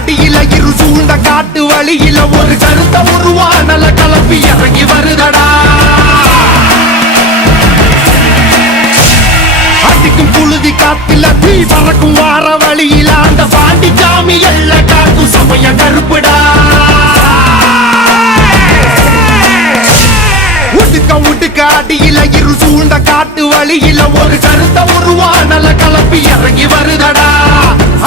அடியில இரு சூழ்ந்த காட்டு வழியில ஒரு கருத்த உருவானல கலப்பி இறங்கி வருதடா. அடிக்கும் புழுதி காத்துல தீ பறக்கும் வார வழியில அந்த பாண்டி சாமி எல்ல காக்கும் சமய கருப்புடா. உடுக்க உடுக்க அடியில இரு சூழ்ந்த காட்டு வழியில ஒரு கருத்த உருவானல கலப்பி இறங்கி வருதடா.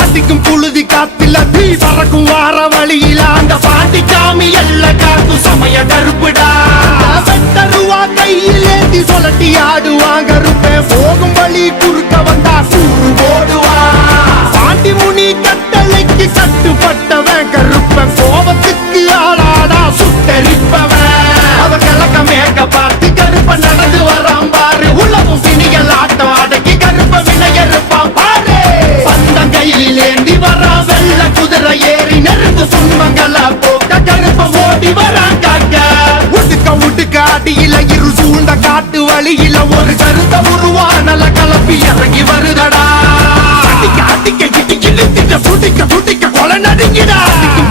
அடிக்கும் புழுதி காத்துல தீ பறக்கும் வார வழியில அந்த பாண்டி சாமி எல்ல காக்கும் சமய கருப்புடா. வெட்டருவா கையிலேந்தி சொல்லட்டி ஆடுவாங்க கருப்பே போகும் வழி குறுக்க வந்தா கூறு போடுவா. பாண்டி முனி கட்டளைக்கு கட்டுப்பட்டவன் கருப்பன் கோபத்துக்கு ஆளாடா சுட்டரிப்பவன். அவ கிழக்க மேக்க பார்த்து கருப்ப நடந்து வரான் பாரு. உலகம் பிணிகள் ஆட்டம் அடக்கி கருப்ப வினையறுப்பான் பாரு. பந்தம் கையிலேந்தி வரா வெள்ள குதிரை ஏறி நெருங்கு துன்பங்கள போக்க கருப்ப ஓடி வரான் காக்க. உடுக்க உடுக்க அடியில இரு சூழ்ந்த காட்டு வழியில ஒரு கருத்த உருவானல கலப்பி இறங்கி வருதடா. அடிக்க அடிக்க இடி இழுத்திட்ட துடிக்க துடிக்க கொலை நடுங்கிடா.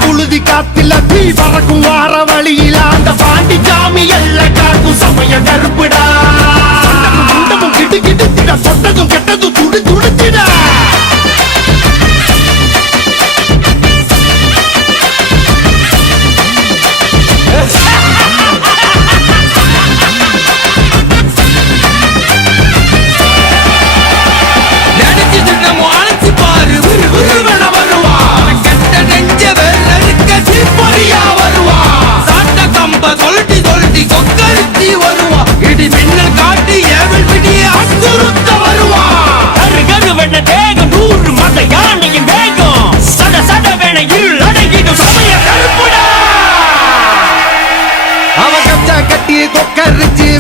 புழுதி காத்துல தீ பறக்கும் வார வழியில அந்த பாண்டி சாமி எல்ல காக்கும் சமய கருப்புடா. குண்டமும் கிடு கிடுத்திட தொட்டதும் கெட்டதும் துடு துடுத்திட.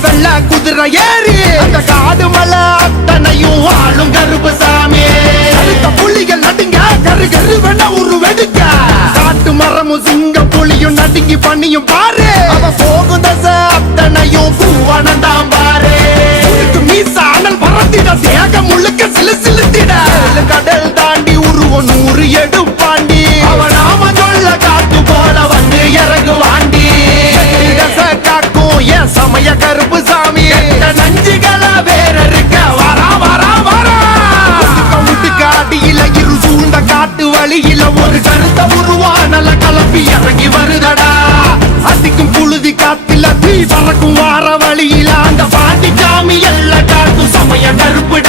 வெள்ள குதிரை ஏறி அந்த காடு மலை அத்தனையும் ஆளும் கருப்பு சாமி. அடுத்த புலிகள் நடுங்க கரு கரு வெண்ண உரு வெடுக்க. காட்டு மரமும் சிங்க புலியும் நடுங்கி பண்ணியும் பாரு. அவ போகும் தசை அத்தனையும் பூவனந்தான் பாரு. மீச அனல் பறத்திட தேகம் முழுக்க சிலு சிலுத்திட. கடல் தாண்டி உருவம் 100 எடுப்பாண்டி. அவன் நாம சொல்ல காட்டு போல வந்து இறங்குவாண்டி. காக்கும் என் சமய கருப்பு சாமி. நஞ்சுகள வேற இருக்க வரா வரா வரா. முட்டுக்க அடியில இரு சூழ்ந்த காட்டு வழியில ஒரு கருத்த உருவானல கலப்பி இறங்கி வருதடா. அடிக்கும் புழுதி காத்துல தீ பறக்கும் வார வழியில அந்த பாண்டி சாமி எல்ல காக்கும் சமய கருப்பு.